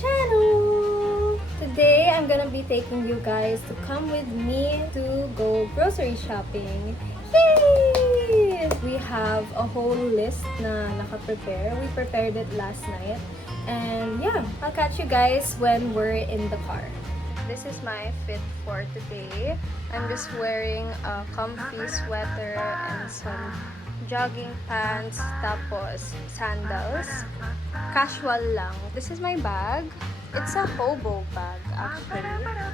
channel! Today, I'm gonna be taking you guys to come with me to go grocery shopping. Yay! We have a whole list na naka-prepare. We prepared it last night. And yeah, I'll catch you guys when we're in the car. This is my fit for today. I'm just wearing a comfy sweater and some jogging pants, tapos sandals. Casual lang. This is my bag. It's a hobo bag, actually.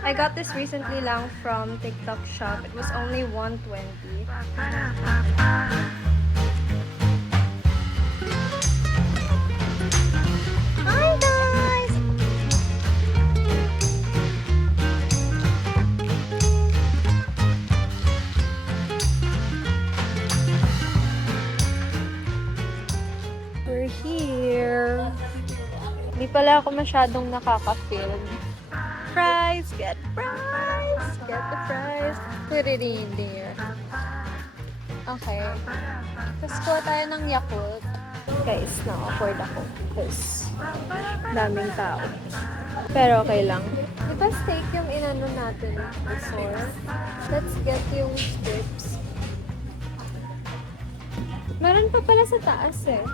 I got this recently lang from TikTok shop. It was only $120. Hi, guys! We're here. Hindi pala ako masyadong nakaka-film. Fries! Get fries! Get the fries! Put it in there. Okay. Tapos kuha tayo ng Yakult. Guys, na-awkward ako. Because daming tao. Pero okay lang. Diba steak yung inano natin before? Let's get yung strips. Meron pa pala sa taas eh.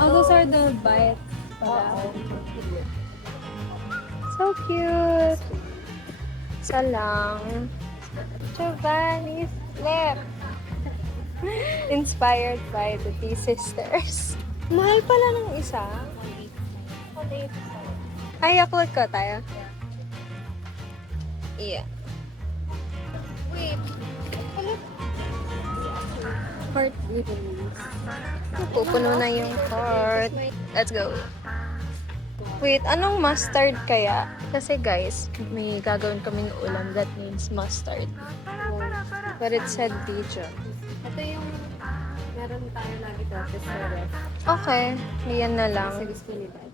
Oh, those are the bites. So cute. Isa lang. Giovanni's Flip. Inspired by the T Sisters. Mahal pala ng isa. Ay, Yakult ko tayo. Yeah. Wait. Heart vitamins. Pupuno na yung cart. Let's go. Wait, anong mustard kaya? Kasi guys, may gagawin kaming ulam that means mustard. But it said Dijon. Ito yung meron tayo lagi dati sa ref. Okay, yan na lang. Kasi gusto ni Dad.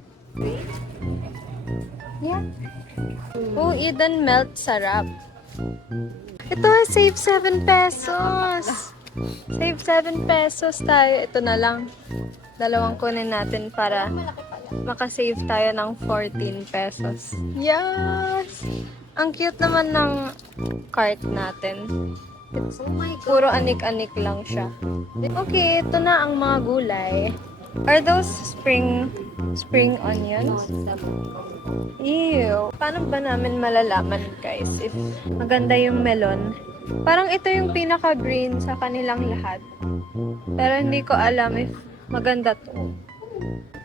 Yeah. Oh, Eden melt sarap. Ito, save 7 pesos. Save 7 pesos tayo. Ito na lang. Dalawang kunin natin para makasave tayo ng 14 pesos. Yes! Ang cute naman ng cart natin. It's puro anik-anik lang siya. Okay, ito na ang mga gulay. Are those spring onions? Ew. Paano ba namin malalaman, guys, if maganda yung melon? Parang ito yung pinaka-green sa kanilang lahat. Pero hindi ko alam if maganda to.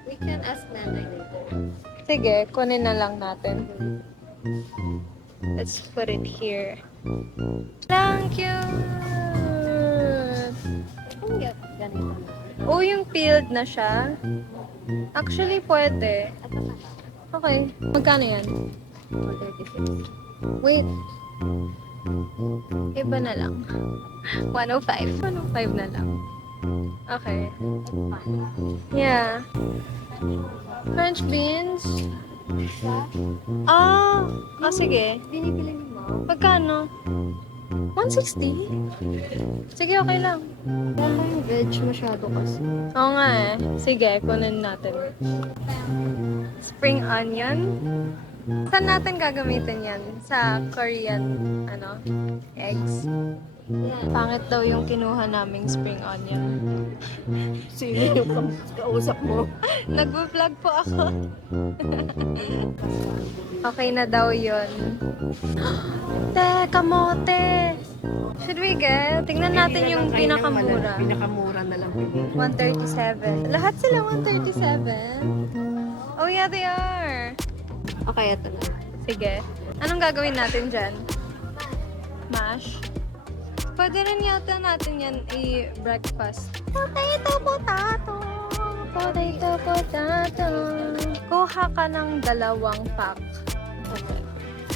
We can ask Nanay later. Sige, kunin na lang natin. Let's put it here. Thank you! Kung ganito na. Oh, yung peeled na siya. Actually, pwede. Okay. Magkano yan? 136. Wait. Iba na lang. 105. 105 na lang. Okay. Yeah. French beans. Ah! Oh, sige. Binibili ni Mom. Magkano? 160? Sige, okay lang. Wala yung veg masyado kasi. Oo nga eh. Sige, kunin natin. Spring onion. Saan natin gagamitin yan? Sa Korean, eggs. Pangit daw yung kinuha naming spring onion. Sino yung kausap mo? Nagvo-vlog po ako. Okay na daw yun. Te, kamote! Should we get? Tingnan natin yung pinakamura. Pinakamura na lang pili. 137. Lahat sila 137? Oh yeah, they are. Okay, ito na. Sige. Anong gagawin natin dyan? Mash? Pwede rin yata natin yan i-breakfast. Potato, potato. Potato, potato. Kuha ka ng 2 pack. Okay.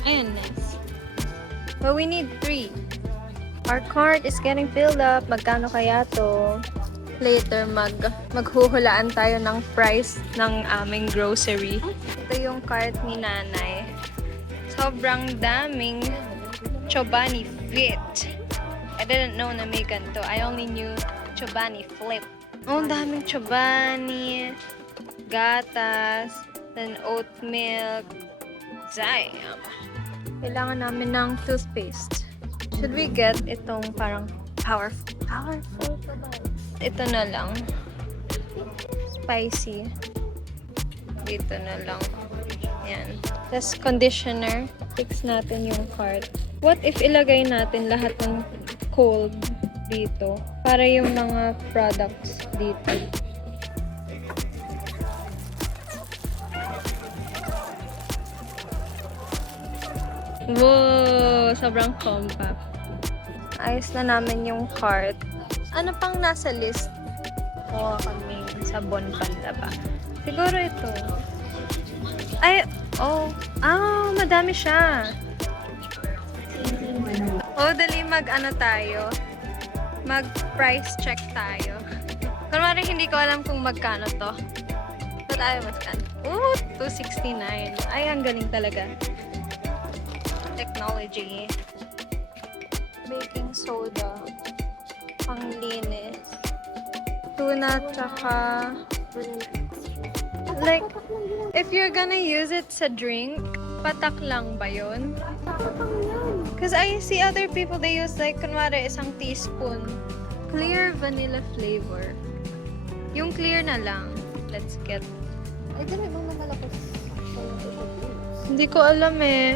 Ayun, nice. But we need 3. Our cart is getting filled up. Magkano kaya to? Later, maghuhulaan tayo ng price ng aming grocery. Ito yung cart ni Nanay. Sobrang daming Chobani Fit. I didn't know na may ganito. I only knew Chobani Flip. Oh, ang daming Chobani, gatas, Then oat milk. Damn. Kailangan namin ng toothpaste. Should we get itong parang powerful? Powerful pa ba? Ito na lang. Spicy. Dito na lang. Yan. Tapos conditioner. Fix natin yung part. What if ilagay natin lahat ng cold dito? Para yung mga products dito. Wow! Sobrang compact. Ayos na namin yung cart. Ano pang nasa list? Kuha kami sabon pantaba. Siguro ito. Ay, oh. Ah, madami siya. Oh, dali mag-ano tayo. Mag-price check tayo. Kunwari, hindi ko alam kung magkano to. So, tayo magkano. Oh, $269. Ay, ang galing talaga. Technology. Baking soda. Panglinis. Tuna, tsaka... Like, if you're gonna use it sa drink, patak lang ba yun? Because I see other people, they use like, kunwari, isang teaspoon. Clear vanilla flavor. Yung clear na lang. Let's get... Ay, dami bang nakalapos? Hindi ko alam eh.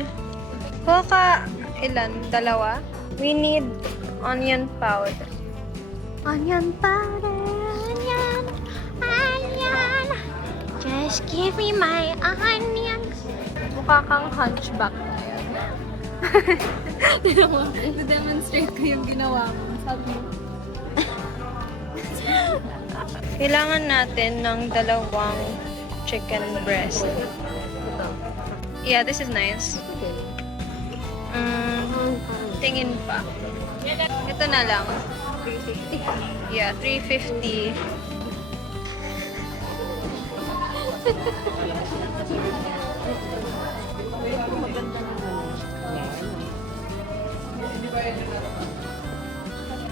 Kuha ka ilan? Dalawa? We need onion powder. Onion powder, onion, onion. Just give me my onions. Mukha kang hunchback ngayon. I-demonstrate ko yung ginawa mo. Sabi mo. Kailangan natin ng dalawang chicken breast. Ito. Yeah, this is nice. Okay. Tingin pa. Ito na lang. 350. Yeah, 350.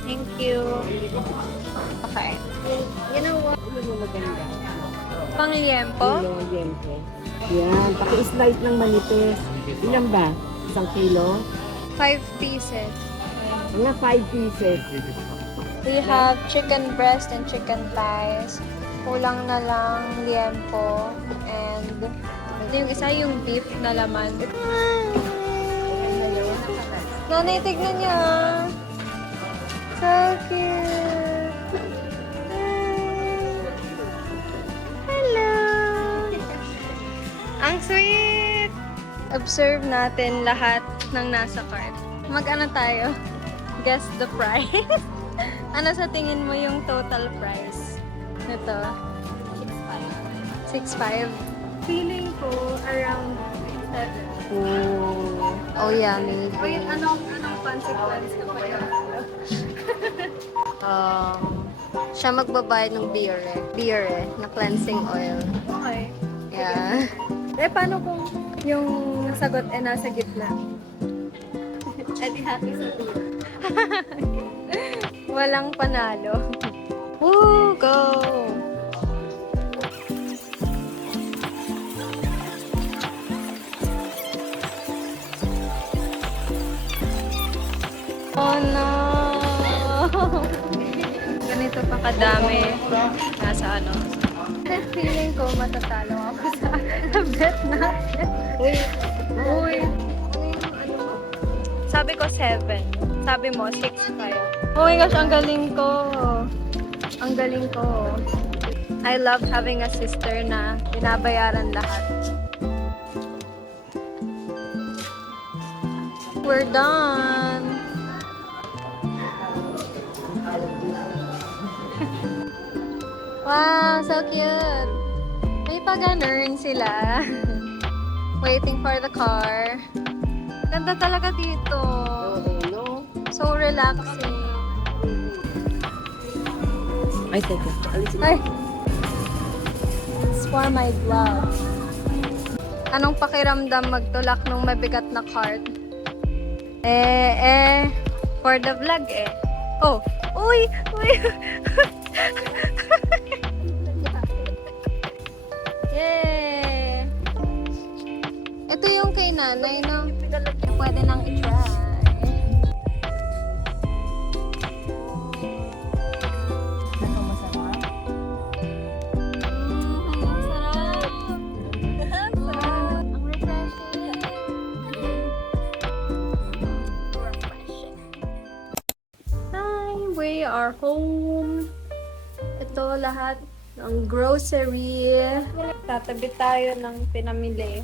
Thank you. Okay. You know what? Ano mo maganda? Pang-liempo? Kilo, yempo. Yan. Paki-slice ng manipis. Ilan ba? 1 kilo? 5 pieces. Mga 5 pieces. We have chicken breast and chicken thighs. Kulang na lang liempo. And ito yung isa yung beef na laman. Nanay, tignan niya. So cute. Hello. Ang sweet. Observe natin lahat ng nasa cart. Mag-ano tayo? Guess the price. Ano sa tingin mo yung total price nito? 6.5. Feeling ko around 7. Oh, yeah. Maybe. O yun, anong consequence ko pa yun? Siya magbabayad ng beer eh, na cleansing oil. Okay. Yeah. Paano kung yung sagot ay nasa gitna? I'd happy sa beer. Walang panalo. Woo! Go! Oh no! Ganito pa kadami. Nasa ano? Feeling ko matatalo ako sa bet natin. Uy! Sabi ko 7. Sabi mo 6.5. Oh my gosh, ang galing ko. Ang galing ko. I love having a sister na binabayaran lahat. We're done. Wow, so cute. May pag-earn sila. Waiting for the car. Ganda talaga dito. No. So relaxing. Ay, teka. Alisin mo. Ay! It's for my vlog. Anong pakiramdam magtulak nung mabigat na cart? For the vlog eh. Oh! Uy! Uy! Yay! nanay, no? Pwede nang i-try. Ano masarap? Ang sarap! Ang sarap! Ang refreshing! Hi! We are home! Ito lahat ng grocery. Tatabi tayo ng pinamili.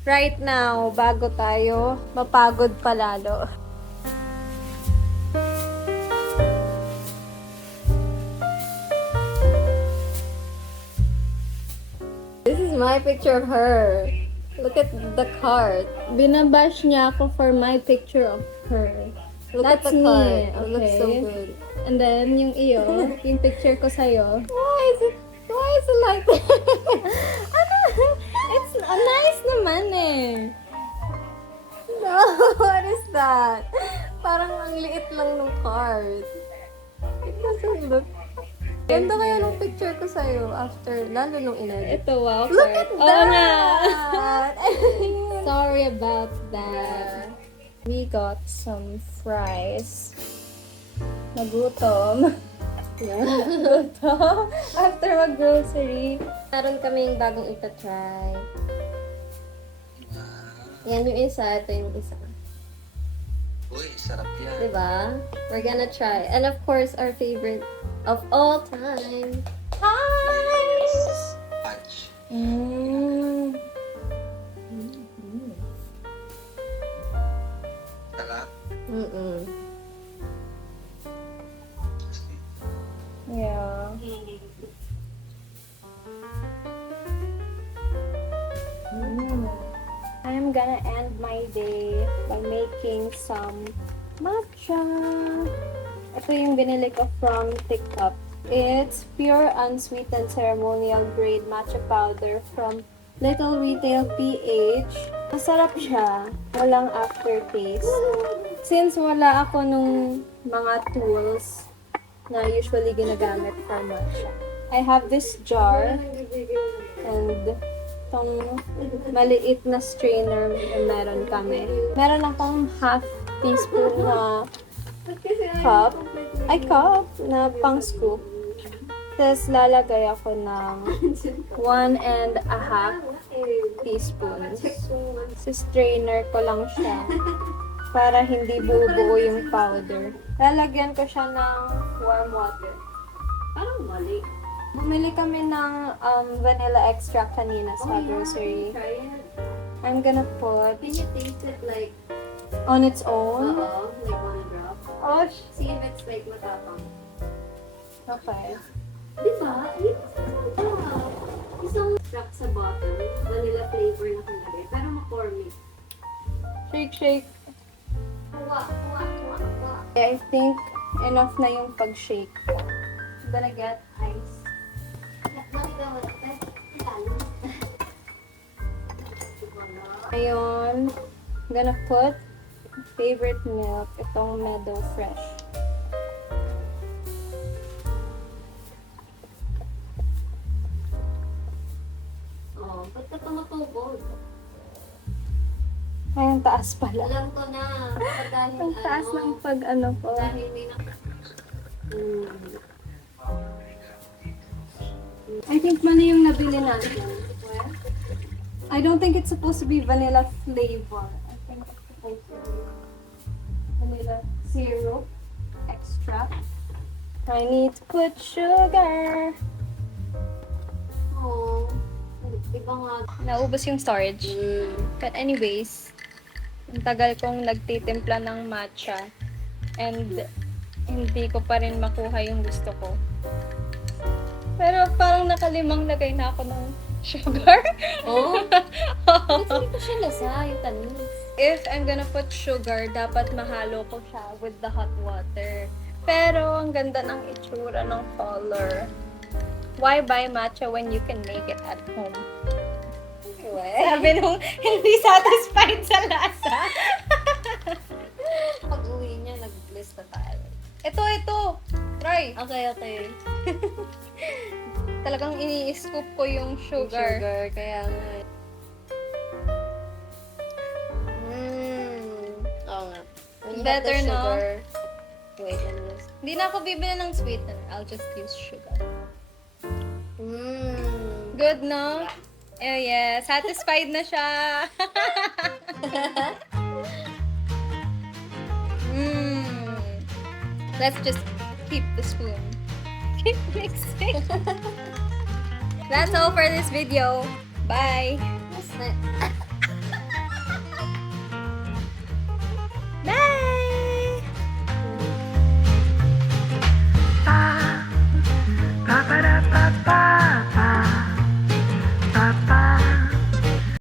Right now, bago tayo mapagod palalo. This is my picture of her. Look at the cart. Binabash niya ako for my picture of her. Look That's at the me. card. It looks so Okay. good. And then, yung iyo, yung picture ko sa'yo. Why is it like that? Ano? It's nice naman eh. No, what is that? Parang ang liit lang ng card. It doesn't look... Ganda kaya ng picture ko sa'yo after, lalo nung inedit. Ito, wow. Look at Oo nga. that! Sorry about that. We got some fries. Nagutom. Nagutom. After mag-grocery. Meron kaming bagong itatry. Yan yung isa, ito yung isa. Uy, sarap yan. Diba? We're gonna try. And of course, our favorite of all time. Pies! Punch. Sarap. Mm-mm. Yeah. I am gonna end my day by making some matcha. Ito yung binili ko from TikTok. It's pure unsweetened ceremonial grade matcha powder from Little Retail PH. Masarap siya. Walang aftertaste. Since wala ako nung mga tools na usually ginagamit for matcha. I have this jar and tong maliit na strainer na meron kami. Meron akong half teaspoon na cup na pang scoop. Tapos lalagay ako ng 1.5 teaspoons. Sa strainer ko lang siya para hindi bubuo yung powder. Lalagyan ko siya ng warm water. Parang mali. Bumili kami ng vanilla extract kanina sa grocery. Try it. I'm gonna put Can you taste it like, on its own. like one drop? Oh, See if it's like matapang. okay. Diba? Isang drop sa bottom, vanilla flavor na kunwari, pero makormic. Shake, shake. Kuha. I think enough na yung pag-shake ko. I'm gonna get ice. Ngayon, I'm gonna put favorite milk, itong Meadow Fresh. Oh, ba't ka tumutubog? Ay, ang taas pala. Alam ko na. Dahil Ang taas ng pag-ano ko. Dahil may na... I think mali yung nabili natin. I don't think it's supposed to be vanilla flavor. I think it's supposed to be vanilla syrup extract. I need to put sugar. Oh, iba nga. Naubos yung storage. But anyways, ang tagal kong nagtitimpla ng matcha and hindi ko pa rin makuha yung gusto ko. Pero parang nakalimang lagay na ako ng sugar. Oh? Ba't hindi ko siya lasa, yung tamis? If I'm gonna put sugar, dapat mahalo ko siya with the hot water. Pero ang ganda ng itsura ng color. Why buy matcha when you can make it at home? Sabi nung hindi satisfied sa lasa. Pag uwi niya, nag-bliss na tayo. Ito. Try. Okay. Talagang ini-scoop ko yung sugar. Kaya nga. We have Better, the no? sugar. Wait, let me just... Hindi na ako bibili ng sweetener. I'll just use sugar. Good, no? Oh, yeah. Satisfied na siya. Let's just keep the spoon. Keep mixing. That's all for this video. Bye.